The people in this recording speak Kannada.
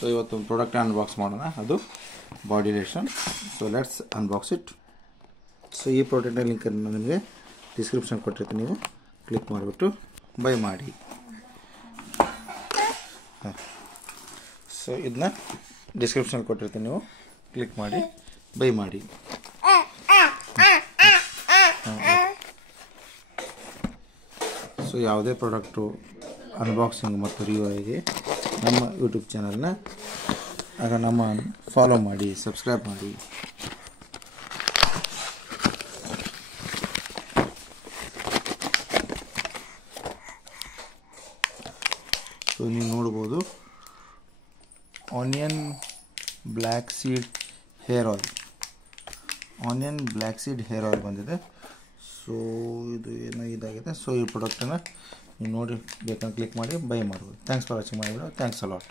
ಸೊ ಇವತ್ತು ಒಂದು ಪ್ರಾಡಕ್ಟ್ ಅನ್ಬಾಕ್ಸ್ ಮಾಡೋಣ, ಅದು body lotion. So let's unbox it. So ಈ ಪ್ರಾಡಕ್ಟ್ನ ಲಿಂಕನ್ನು ನಿಮಗೆ ಡಿಸ್ಕ್ರಿಪ್ಷನ್ ಕೊಟ್ಟಿರ್ತೀನಿ, ನೀವು ಕ್ಲಿಕ್ ಮಾಡಿಬಿಟ್ಟು ಬೈ ಮಾಡಿ. ಸೊ ಇದನ್ನ ಡಿಸ್ಕ್ರಿಪ್ಷನ್ ಕೊಟ್ಟಿರ್ತೀನಿ, ನೀವು ಕ್ಲಿಕ್ ಮಾಡಿ ಬೈ ಮಾಡಿ. ಸೊ ಯಾವುದೇ ಪ್ರಾಡಕ್ಟು ಅನ್ಬಾಕ್ಸಿಂಗ್ ಮತ್ತು ರಿವ್ಯೂ ಆಗಿ ನಮ್ಮ ಯೂಟ್ಯೂಬ್ ಚಾನಲ್ನ ಆಗ ನಮ್ಮ ಫಾಲೋ ಮಾಡಿ, ಸಬ್ಸ್ಕ್ರೈಬ್ ಮಾಡಿ. ಸೊ ನೀವು ನೋಡ್ಬೋದು, onion black seed hair oil ಬಂದಿದೆ. ಸೊ ಇದು ಏನೋ ಇದಾಗಿದೆ. ಸೊ ಈ ಪ್ರಾಡಕ್ಟನ್ನು ನೀವು ನೋಡಿ ಬೇಕಂದ್ರೆ ಕ್ಲಿಕ್ ಮಾಡಿ ಬೈ ಮಾಡ್ಬೋದು. Thanks for watching my video. Thanks a lot.